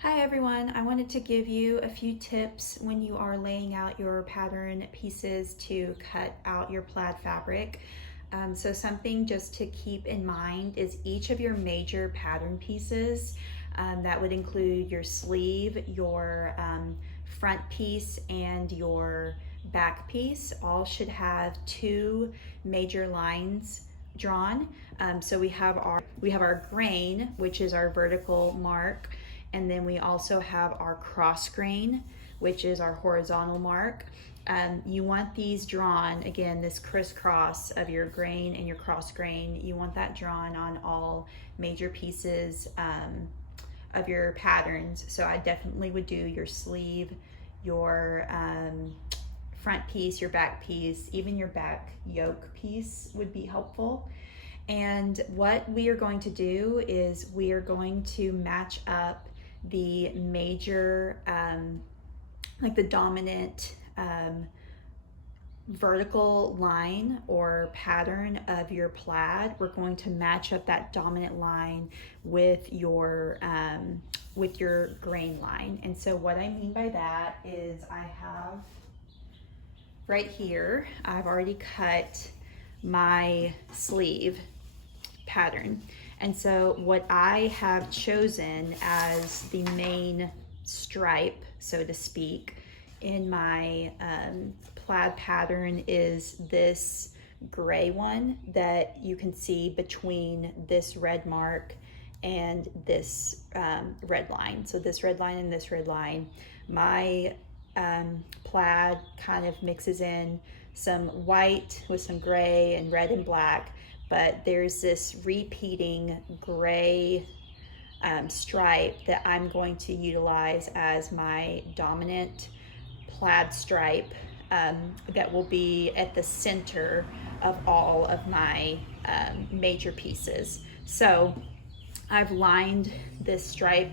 Hi everyone, I wanted to give you a few tips when you are laying out your pattern pieces to cut out your plaid fabric. So something just to keep in mind is each of your major pattern pieces, that would include your sleeve, your front piece, and your back piece, all should have two major lines drawn. So we have our grain, which is our vertical mark, and then we also have our cross grain, which is our horizontal mark. You want these drawn, again, this crisscross of your grain and your cross grain, you want that drawn on all major pieces of your patterns. So I definitely would do your sleeve, your front piece, your back piece, even your back yoke piece would be helpful. And what we are going to do is we are going to match up the major, like the dominant vertical line or pattern of your plaid. We're going to match up that dominant line with your grain line. And so what I mean by that is I have right here, I've already cut my sleeve pattern. And so what I have chosen as the main stripe, so to speak, in my plaid pattern is this gray one that you can see between this red mark and this red line. So this red line and this red line. My plaid kind of mixes in some white with some gray and red and black, but there's this repeating gray stripe that I'm going to utilize as my dominant plaid stripe that will be at the center of all of my major pieces. So I've lined this stripe,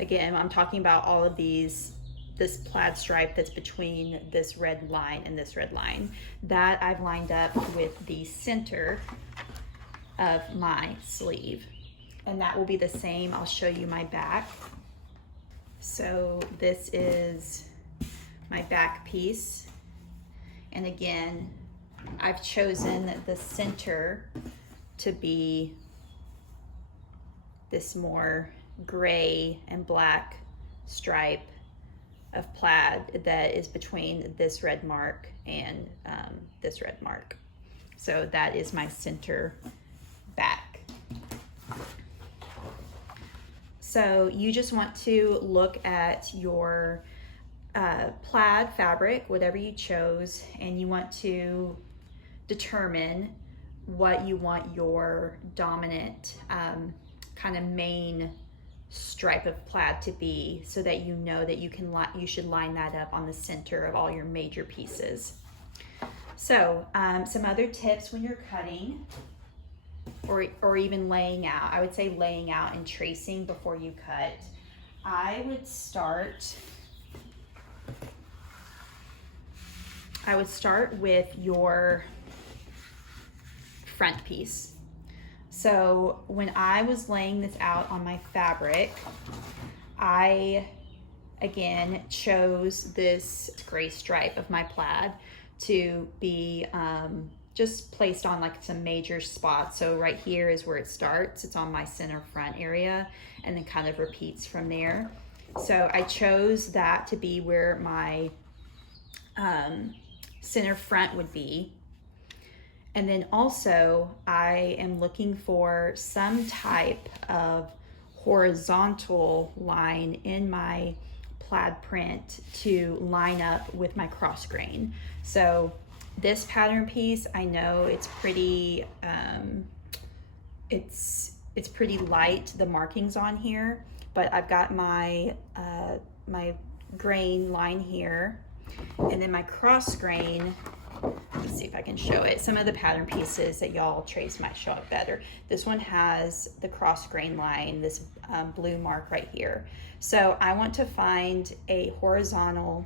again, I'm talking about all of these, this plaid stripe that's between this red line and this red line, that I've lined up with the center of my sleeve. And that will be the same. I'll show you my back. So this is my back piece. And again, I've chosen the center to be this more gray and black stripe of plaid that is between this red mark and this red mark. So that is my center back. So you just want to look at your plaid fabric, whatever you chose, and you want to determine what you want your dominant kind of main stripe of plaid to be, so that you know that you should line that up on the center of all your major pieces. So some other tips when you're cutting or even laying out, I would say laying out and tracing before you cut. I would start with your front piece. So when I was laying this out on my fabric, I again chose this gray stripe of my plaid to be just placed on like some major spots. So right here is where it starts. It's on my center front area and then kind of repeats from there. So I chose that to be where my center front would be. And then also I am looking for some type of horizontal line in my plaid print to line up with my cross grain. So this pattern piece, I know it's pretty it's pretty light, the markings on here, but I've got my my grain line here, and then my cross grain. Let's see if I can show it. Some of the pattern pieces that y'all trace might show up better. This one has the cross grain line, this blue mark right here. So I want to find a horizontal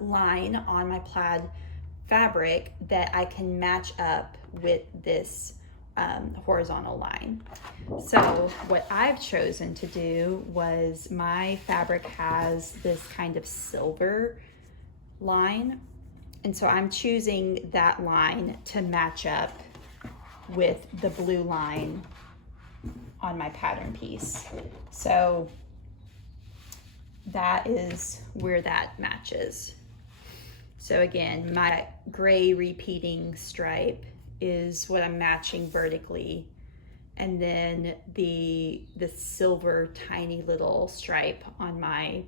line on my plaid fabric that I can match up with this horizontal line. So what I've chosen to do was, my fabric has this kind of silver line, and so I'm choosing that line to match up with the blue line on my pattern piece. So that is where that matches. So again, my gray repeating stripe is what I'm matching vertically, and then the silver tiny little stripe on my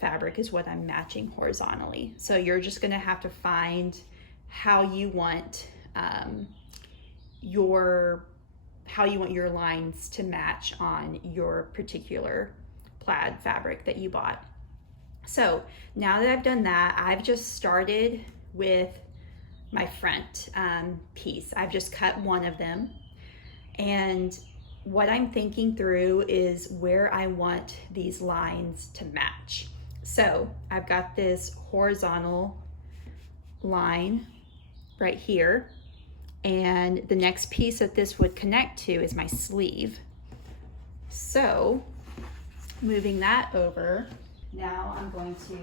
fabric is what I'm matching horizontally. So you're just gonna have to find how you want your lines to match on your particular plaid fabric that you bought. So now that I've done that, I've just started with my front piece. I've just cut one of them, and what I'm thinking through is where I want these lines to match. So I've got this horizontal line right here, and the next piece that this would connect to is my sleeve. So moving that over, now I'm going to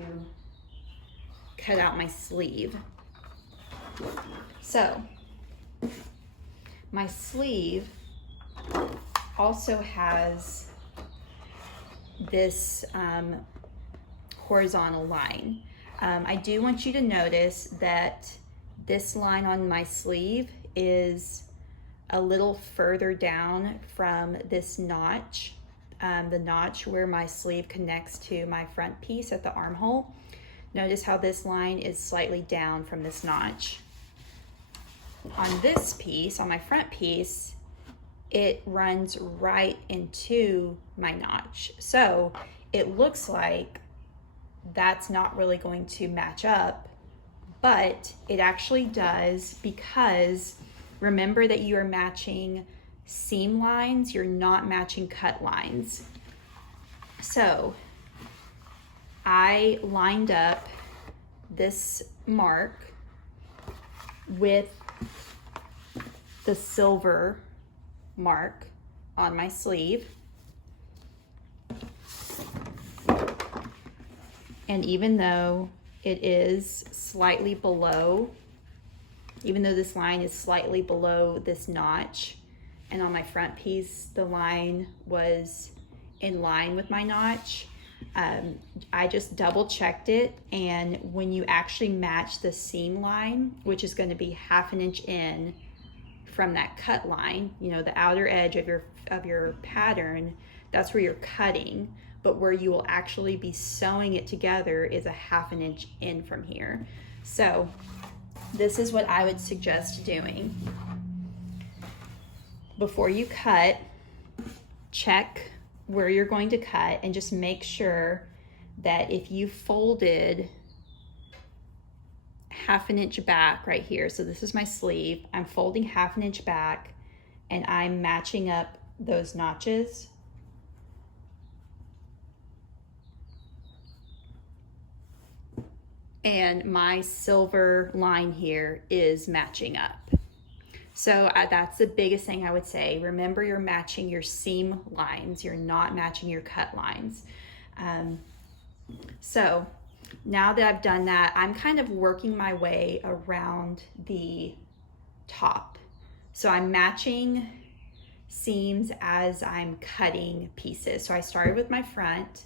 cut out my sleeve. So my sleeve also has this horizontal line. I do want you to notice that this line on my sleeve is a little further down from this notch, the notch where my sleeve connects to my front piece at the armhole. Notice how this line is slightly down from this notch. On this piece, on my front piece, it runs right into my notch. So it looks like that's not really going to match up, but it actually does, because remember that you are matching seam lines, you're not matching cut lines. So I lined up this mark with the silver mark on my sleeve, and even though it is slightly below, even though this line is slightly below this notch, and on my front piece the line was in line with my notch, I just double checked it, and when you actually match the seam line, which is going to be 1/2 inch in from that cut line, you know, the outer edge of your pattern, that's where you're cutting, but where you will actually be sewing it together is 1/2 inch in from here. So this is what I would suggest doing. Before you cut, check where you're going to cut, and just make sure that if you folded 1/2 inch back right here, so this is my sleeve, I'm folding 1/2 inch back and I'm matching up those notches. And my silver line here is matching up. So that's the biggest thing I would say. Remember, you're matching your seam lines. You're not matching your cut lines. So now that I've done that, I'm kind of working my way around the top. So I'm matching seams as I'm cutting pieces. So I started with my front,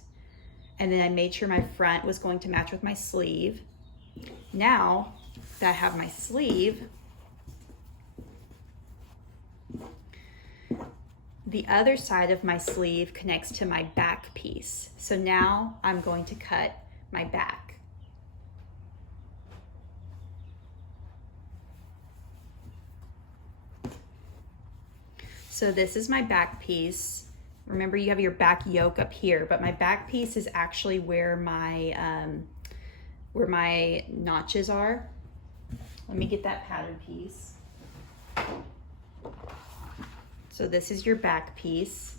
and then I made sure my front was going to match with my sleeve. Now that I have my sleeve, the other side of my sleeve connects to my back piece. So now I'm going to cut my back. So this is my back piece. Remember, you have your back yoke up here, but my back piece is actually where my notches are. Let me get that pattern piece. So this is your back piece.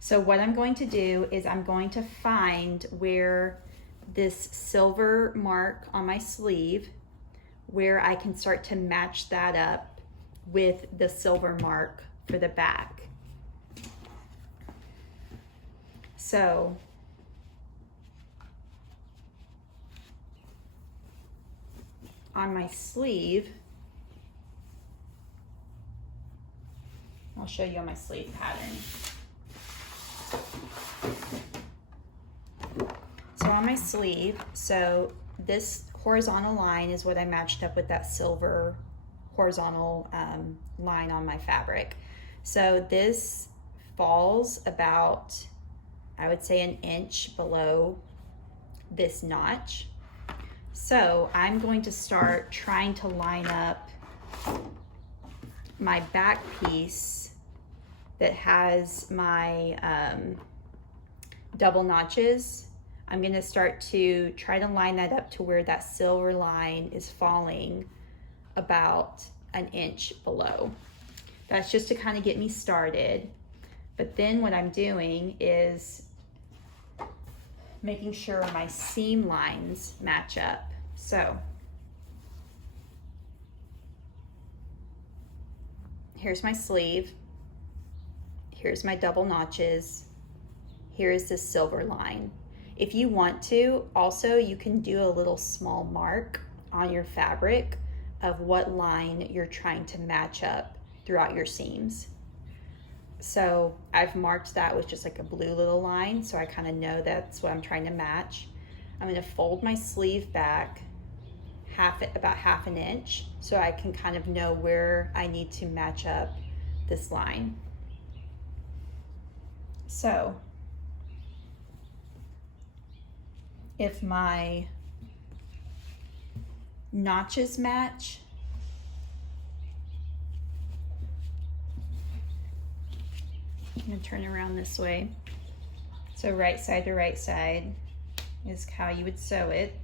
So what I'm going to do is I'm going to find where this silver mark on my sleeve, where I can start to match that up with the silver mark for the back. So on my sleeve, I'll show you on my sleeve pattern. So on my sleeve, so this horizontal line is what I matched up with that silver horizontal line on my fabric. So this falls about, I would say, an inch below this notch. So I'm going to start trying to line up my back piece that has my double notches. I'm going to start to try to line that up to where that silver line is falling about an inch below. That's just to kind of get me started. But then what I'm doing is making sure my seam lines match up. So here's my sleeve, here's my double notches, here's the silver line. If you want to, also you can do a little small mark on your fabric of what line you're trying to match up throughout your seams. So I've marked that with just like a blue little line, so I kind of know that's what I'm trying to match. I'm going to fold my sleeve back about half an inch so I can kind of know where I need to match up this line. So if my notches match, I'm going to turn around this way. So right side to right side is how you would sew it.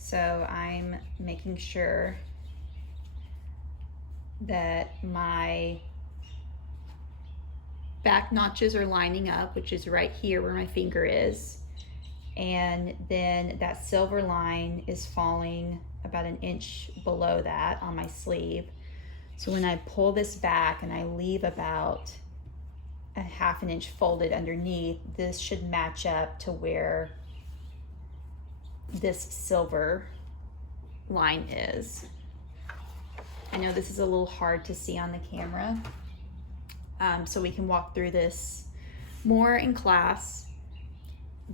So I'm making sure that my back notches are lining up, which is right here where my finger is. And then that silver line is falling about an inch below that on my sleeve. So when I pull this back and I leave about a half an inch folded underneath, this should match up to where this silver line is. I know this is a little hard to see on the camera, so we can walk through this more in class,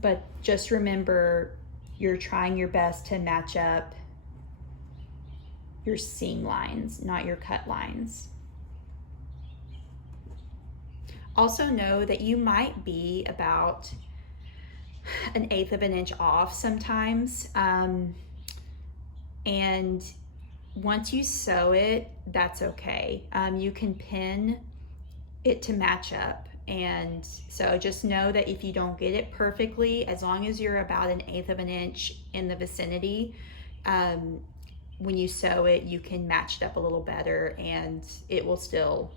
but just remember you're trying your best to match up your seam lines, not your cut lines. Also know that you might be about 1/8 of an inch off sometimes, and once you sew it, that's okay. You can pin it to match up, and so just know that if you don't get it perfectly, as long as you're about 1/8 of an inch in the vicinity, when you sew it, you can match it up a little better and it will still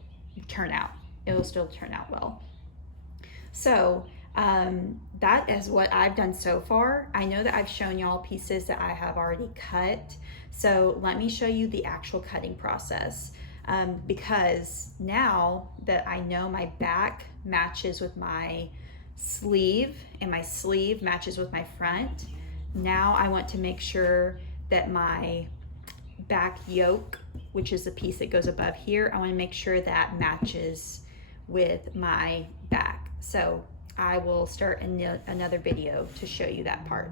turn out. It will still turn out well. So that is what I've done so far. I know that I've shown y'all pieces that I have already cut. So let me show you the actual cutting process. Because now that I know my back matches with my sleeve and my sleeve matches with my front, now I want to make sure that my back yoke, which is the piece that goes above here, I want to make sure that matches with my back. So I will start another video to show you that part.